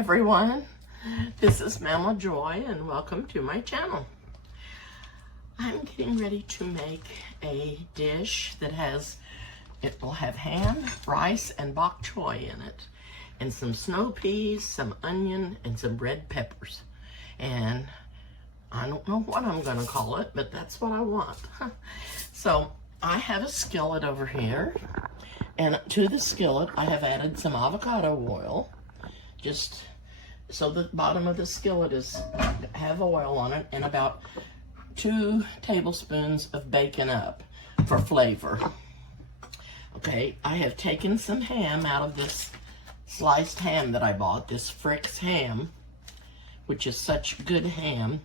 everyone, this is Mama Joy and welcome to my channel. I'm getting ready to make a dish that will have ham, rice, and bok choy in it, and some snow peas, some onion, and some red peppers. And I don't know what I'm gonna call it, but that's what I want. So I have a skillet over here, and to the skillet I have added some avocado oil, just so the bottom of the skillet have oil on it, and about 2 tablespoons of bacon up for flavor. Okay, I have taken some ham out of this sliced ham that I bought, this Frick's ham, which is such good ham,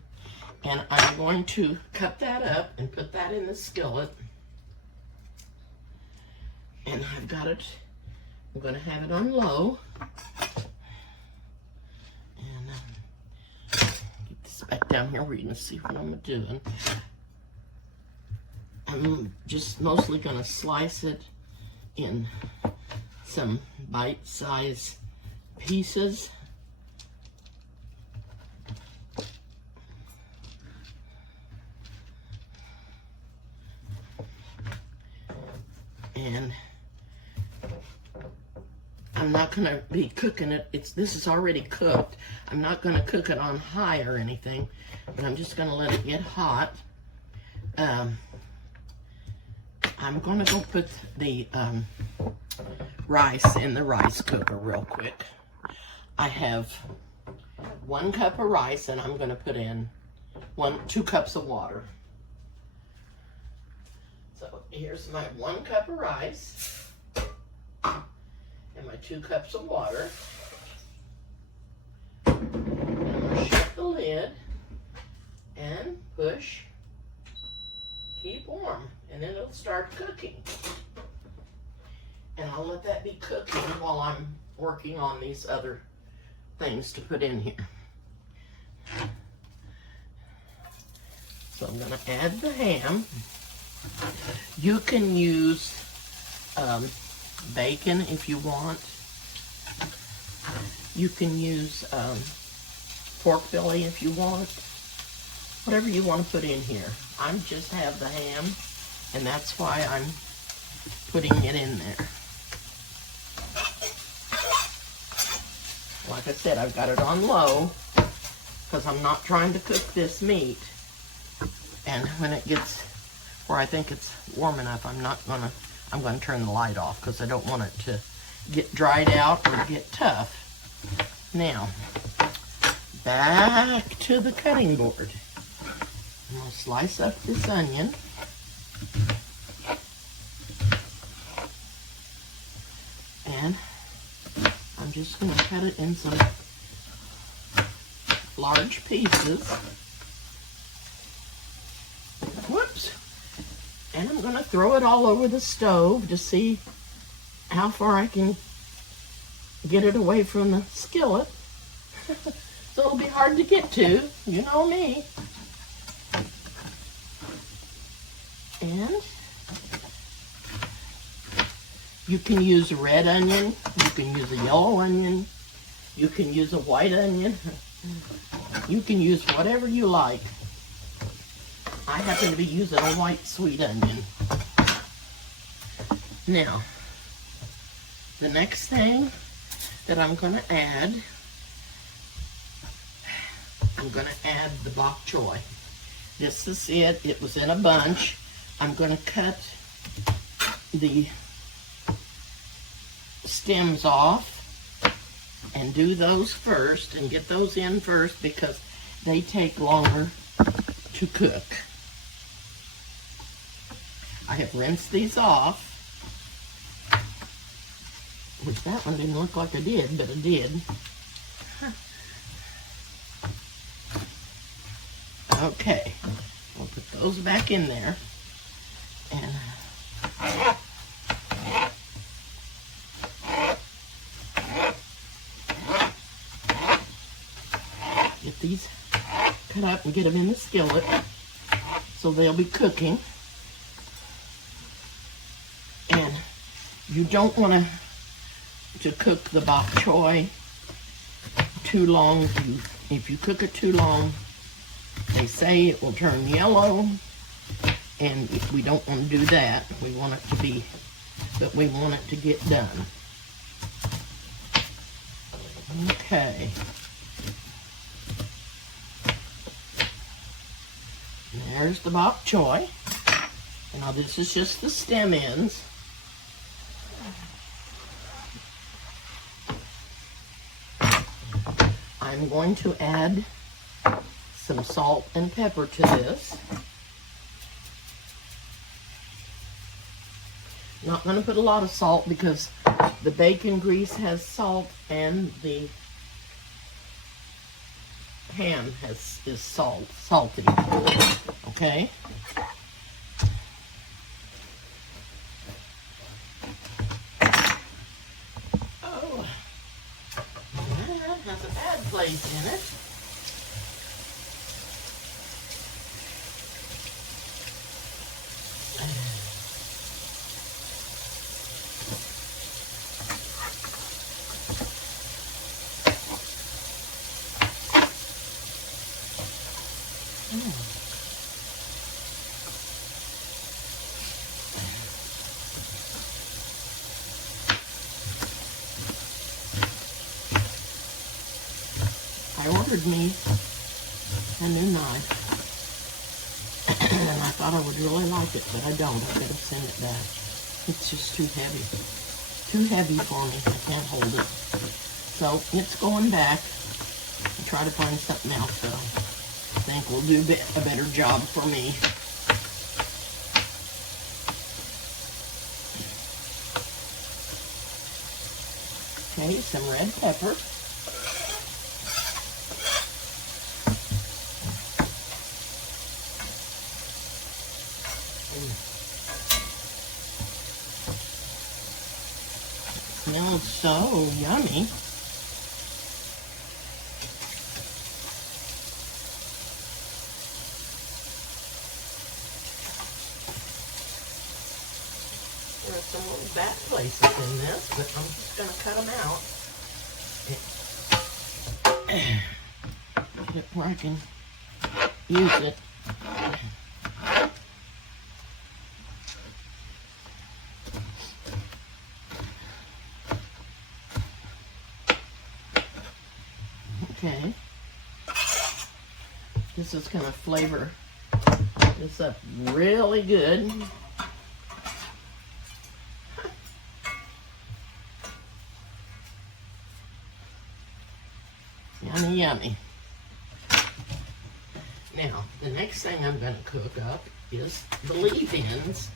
and I'm going to cut that up and put that in the skillet. And I've got it, I'm going to have it on low. Get this back down here where you can see what I'm doing. I'm just mostly going to slice it in some bite-sized pieces. And I'm not going to be cooking it. This is already cooked. I'm not going to cook it on high or anything, but I'm just going to let it get hot. I'm going to go put the rice in the rice cooker real quick. I have 1 cup of rice, and I'm going to put in 2 cups of water. So here's my 1 cup of rice and my 2 cups of water. I'm going to shut the lid and push, keep warm, and then it'll start cooking. And I'll let that be cooking while I'm working on these other things to put in here. So I'm going to add the ham. You can use bacon if you want. You can use pork belly if you want. Whatever you want to put in here. I just have the ham, and that's why I'm putting it in there. Like I said, I've got it on low because I'm not trying to cook this meat. And when it gets where I think it's warm enough, I'm gonna turn the light off because I don't want it to get dried out or get tough. Now, back to the cutting board. I'm gonna slice up this onion. And I'm just gonna cut it in some large pieces. Whoops. And I'm going to throw it all over the stove to see how far I can get it away from the skillet. So it'll be hard to get to, you know me. And you can use a red onion, you can use a yellow onion, you can use a white onion, you can use whatever you like. I happen to be using a white sweet onion. Now, the next thing that I'm going to add, I'm going to add the bok choy. This is it. It was in a bunch. I'm going to cut the stems off and do those first and get those in first because they take longer to cook. I have rinsed these off, which that one didn't look like I did, but I did. Okay, I'll put those back in there, and get these cut up and get them in the skillet so they'll be cooking. And you don't want to cook the bok choy too long, if you cook it too long, they say it will turn yellow, and we don't want to do that. We want it to be, but we want it to get done. Okay. There's the bok choy. Now this is just the stem ends. I'm going to add some salt and pepper to this. Not going to put a lot of salt because the bacon grease has salt and the ham is salty. Okay? Oh, that has a bad place in it. I ordered me a new knife, and I thought I would really like it, but I don't. I gotta send it back. It's just too heavy. Too heavy for me. I can't hold it. So it's going back. I'll try to find something else that I think will do a better job for me. Okay, some red pepper. Smells so yummy. There's some little bad places in this, but I'm just going to cut them out. Where I can use it. Okay. This is going to flavor this up really good. Yummy, yummy. Now, the next thing I'm going to cook up is the leaf ends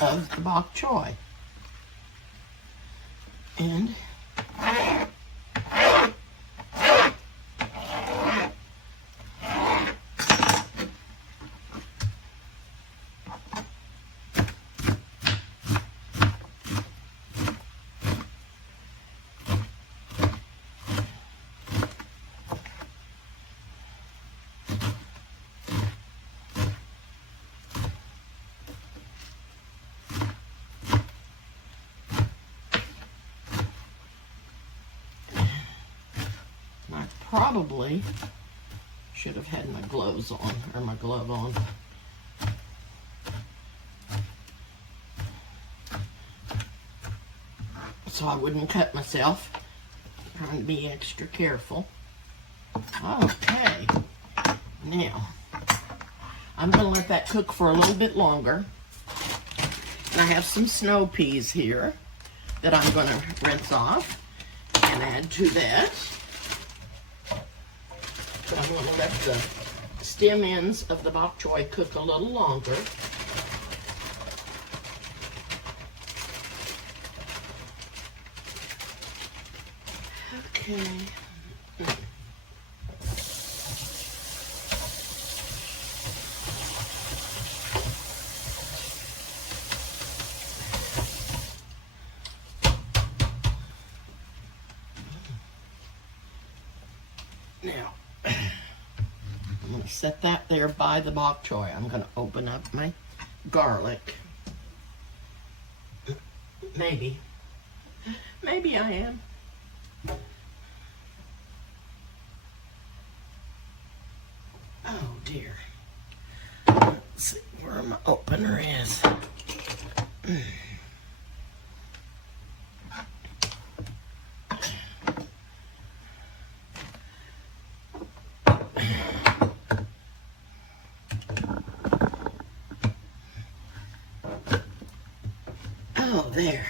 of the bok choy. And probably should have had my gloves on, or my glove on. So I wouldn't cut myself. I'm trying to be extra careful. Okay. Now, I'm going to let that cook for a little bit longer. And I have some snow peas here that I'm going to rinse off and add to that. But I'm going to let the stem ends of the bok choy cook a little longer. Okay. Now, I'm going to set that there by the bok choy. I'm going to open up my garlic. Maybe I am. Oh dear. Let's see where my opener is. Oh, there.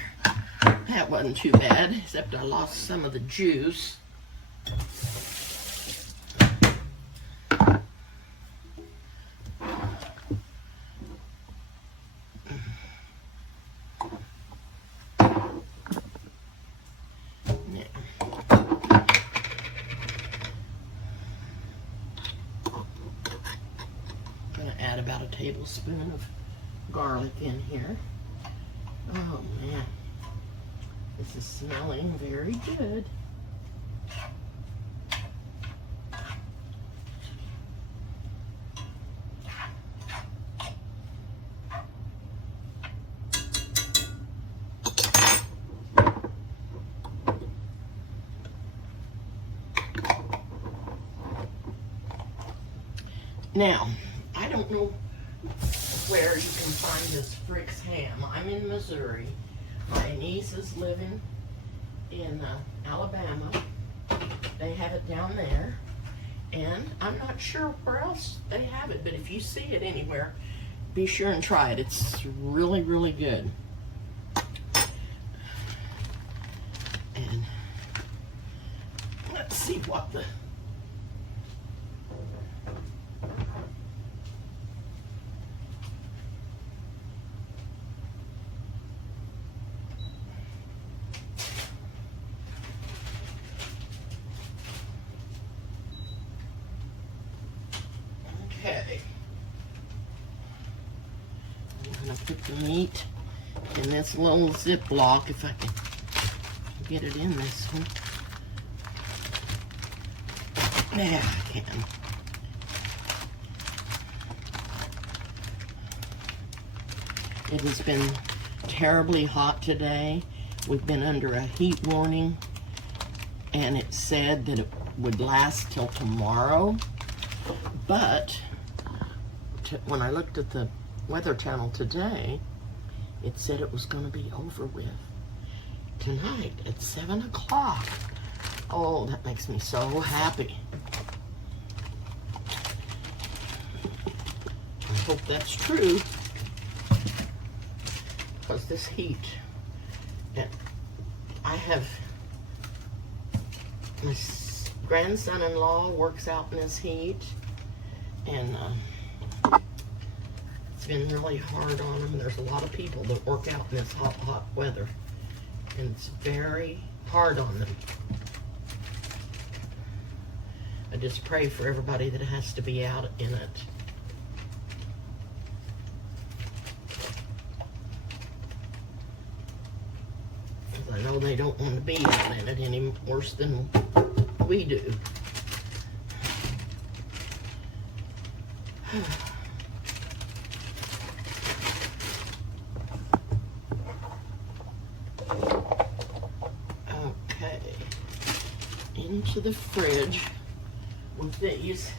That wasn't too bad, except I lost some of the juice. Add about a tablespoon of garlic in here. Oh man, this is smelling very good. Now, I don't know where you can find this Frick's ham. I'm in Missouri. My niece is living in Alabama. They have it down there. And I'm not sure where else they have it, but if you see it anywhere, be sure and try it. It's really, really good. And let's see what the... Okay, I'm going to put the meat in this little Ziploc, if I can get it in this one. Yeah, I can. It has been terribly hot today. We've been under a heat warning, and it said that it would last till tomorrow. But when I looked at the Weather Channel today, it said it was going to be over with tonight at 7 o'clock. Oh, that makes me so happy. I hope that's true, because this heat, and I have my grandson-in-law works out in this heat, and it's been really hard on them. There's a lot of people that work out in this hot, hot weather, and it's very hard on them. I just pray for everybody that has to be out in it. Because I know they don't want to be out in it any worse than we do. Okay, into the fridge with these.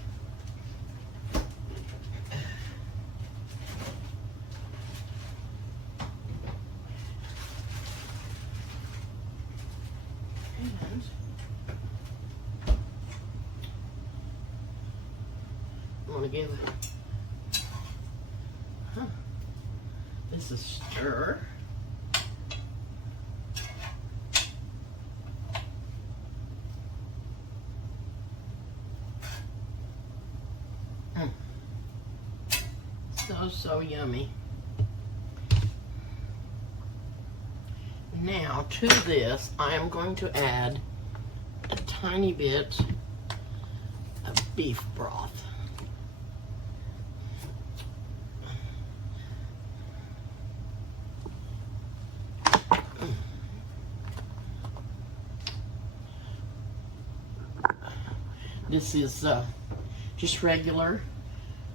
And I want to give this a stir. So yummy. Now to this, I am going to add a tiny bit of beef broth. This is just regular.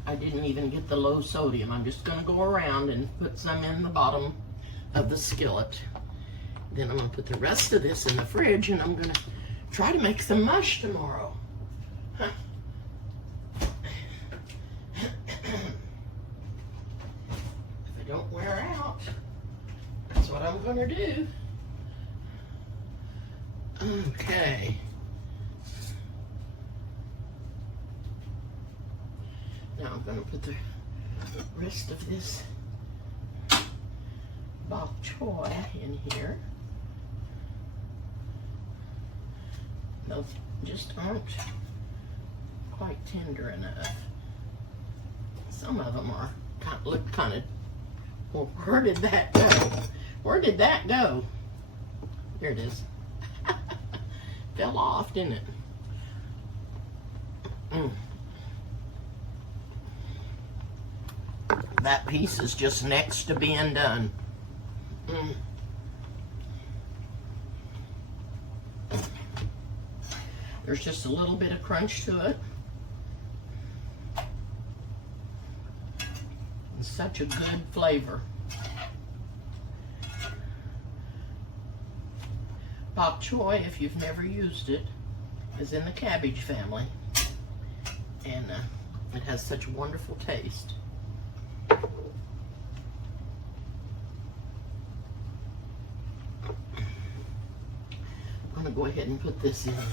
I didn't even get the low sodium. I'm just going to go around and put some in the bottom of the skillet. Then I'm going to put the rest of this in the fridge, and I'm going to try to make some mush tomorrow. don't wear out. That's what I'm gonna do. Okay. Now I'm gonna put the rest of this bok choy in here. Those just aren't quite tender enough. Some of them are look kind of. Well, where did that go? Where did that go? There it is. Fell off, didn't it? That piece is just next to being done. There's just a little bit of crunch to it. It's such a good flavor. Bok choy, if you've never used it, is in the cabbage family. And it has such a wonderful taste. I'm gonna go ahead and put this in there.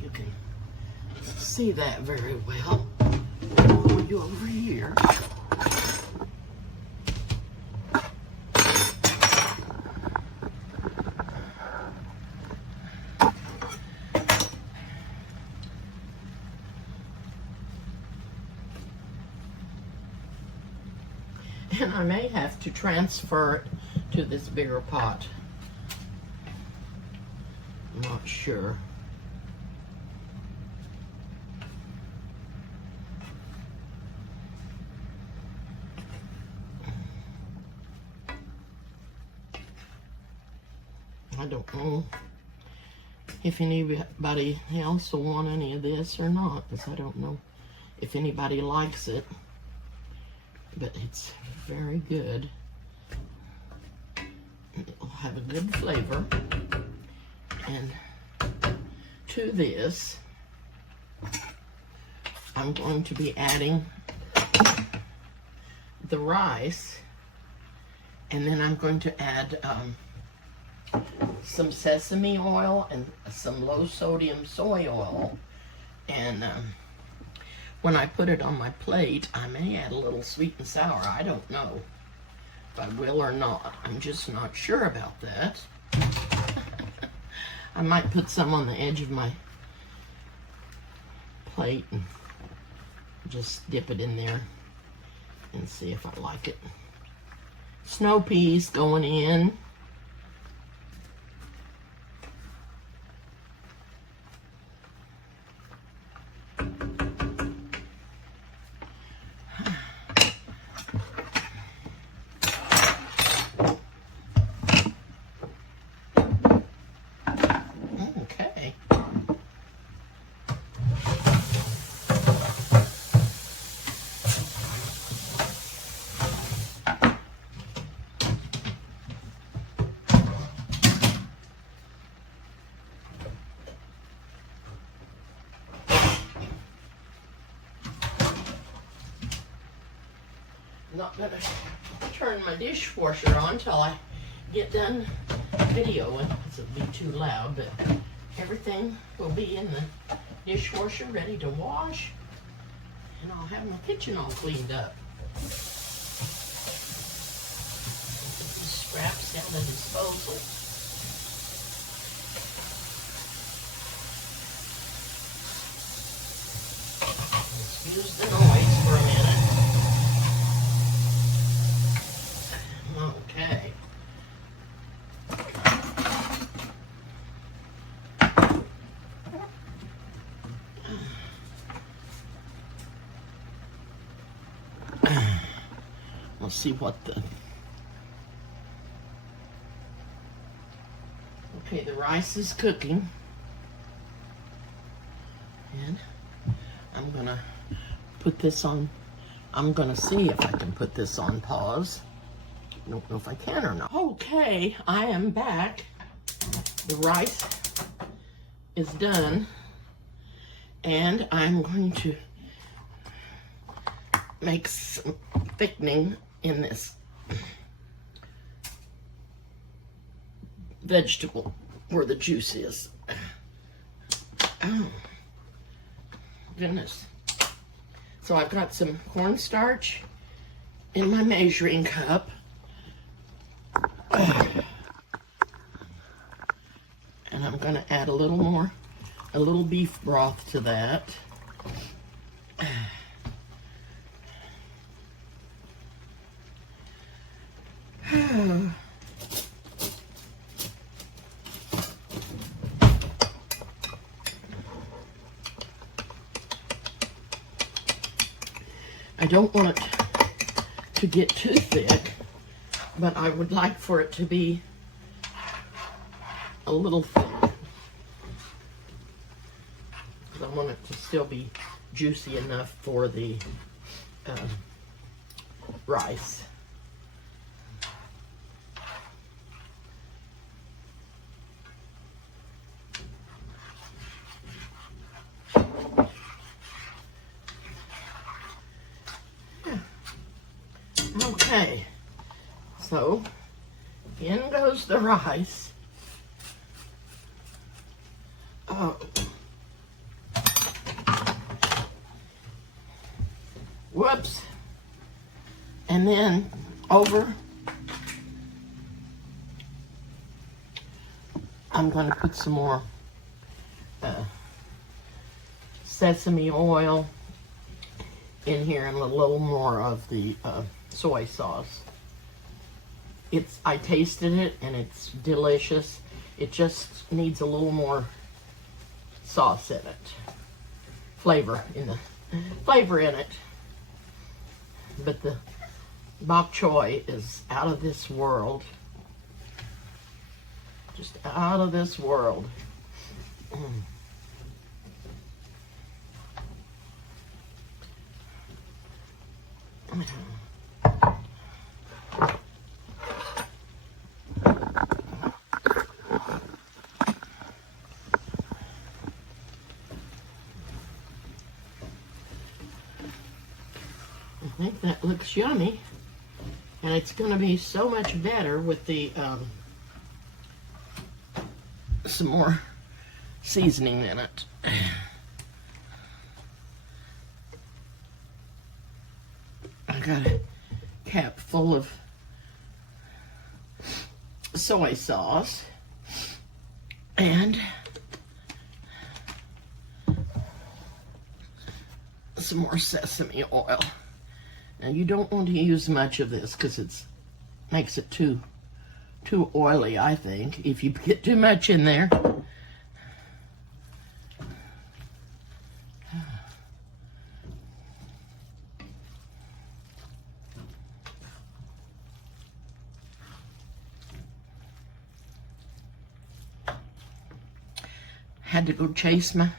You can see that very well. Pull you over here. And I may have to transfer it to this bigger pot. I'm not sure. I don't know if anybody else will want any of this or not, because I don't know if anybody likes it, but it's very good. It'll have a good flavor. And to this, I'm going to be adding the rice, and then I'm going to add some sesame oil and some low sodium soy oil. And when I put it on my plate, I may add a little sweet and sour. I don't know if I will or not. I'm just not sure about that. I might put some on the edge of my plate and just dip it in there and see if I like it. Snow peas going in. I'm not gonna turn my dishwasher on till I get done videoing. It'll be too loud, but everything will be in the dishwasher ready to wash, and I'll have my kitchen all cleaned up. These scraps down the disposal. Excuse the noise for a minute. Okay. We'll see what the... Okay, the rice is cooking. And I'm I'm gonna put this on. I'm gonna see if I can put this on pause. I don't know if I can or not. Okay, I am back. The rice is done, and I'm going to make some thickening in this vegetable where the juice is. Oh, goodness. So I've got some cornstarch in my measuring cup. And I'm going to add a little beef broth to that. I don't want it to get too thick, but I would like for it to be a little thick. I want it to still be juicy enough for the rice. Okay, so in goes the rice. Oh. Whoops. And then over, I'm going to put some more sesame oil in here and a little more of the soy sauce. I tasted it and it's delicious. It just needs a little more sauce in it. Flavor in it. But the bok choy is out of this world. Just out of this world. I think that looks yummy, and it's going to be so much better with the some more seasoning in it. I got a cap full of soy sauce and some more sesame oil. Now you don't want to use much of this because it makes it too oily, I think, if you get too much in there. Had to go chase my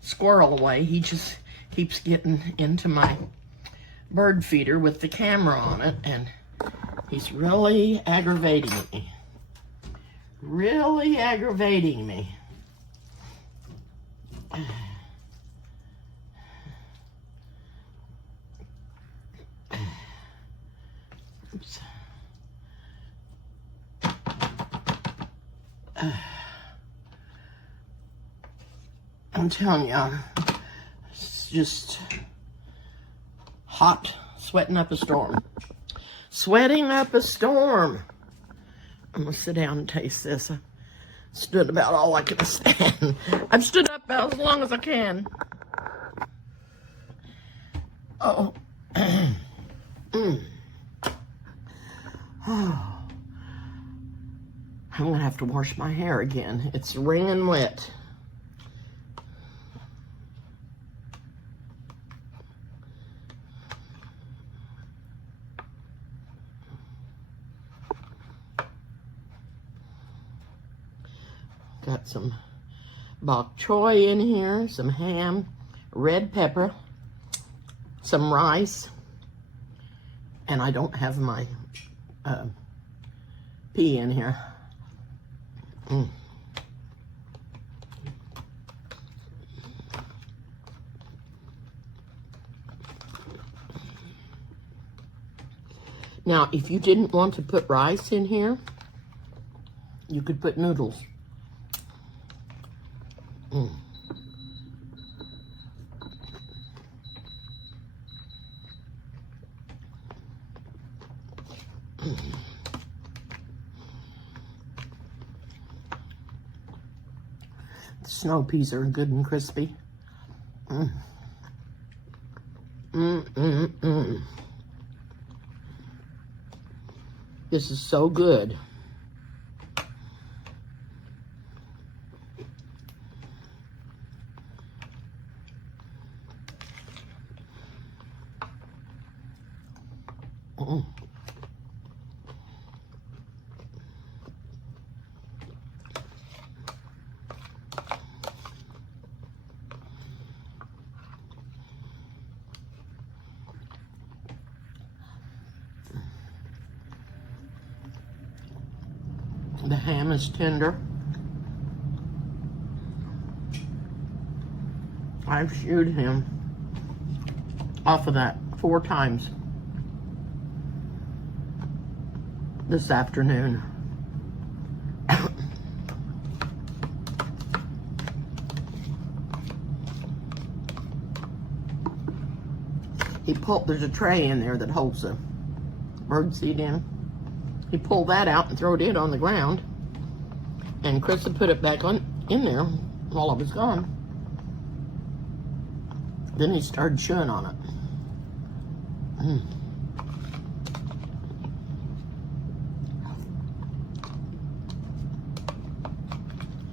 squirrel away. He just keeps getting into my bird feeder with the camera on it, and he's really aggravating me. Really aggravating me. Oops. I'm telling you, it's just hot, sweating up a storm. Sweating up a storm. I'm gonna sit down and taste this. I stood about all I could stand. I've stood up about as long as I can. Oh. Oh. I'm gonna have to wash my hair again. It's wringing wet. Got some bok choy in here, some ham, red pepper, some rice, and I don't have my pea in here. Now, if you didn't want to put rice in here, you could put noodles. The snow peas are good and crispy. This is so good. The ham is tender. I've shooed him off of that 4 times this afternoon. There's a tray in there that holds the birdseed in. He pulled that out and threw it on the ground, and Krista put it back in there while I was gone. Then he started chewing on it.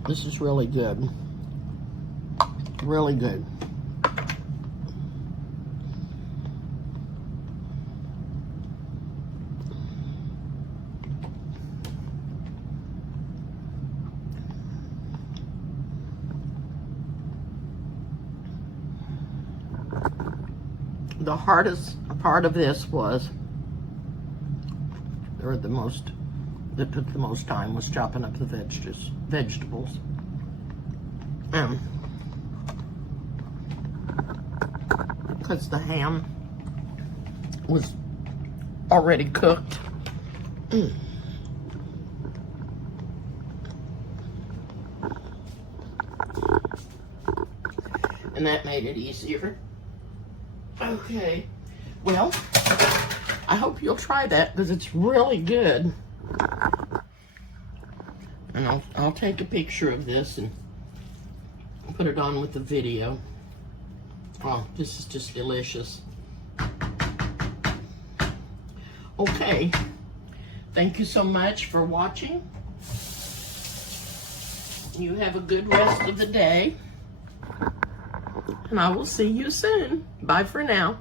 This is really good. Really good. The hardest part of this was, that took the most time, was chopping up the vegetables. Because the ham was already cooked. And that made it easier. Okay, well, I hope you'll try that because it's really good. And I'll take a picture of this and put it on with the video. Oh, this is just delicious. Okay, thank you so much for watching. You have a good rest of the day. And I will see you soon. Bye for now.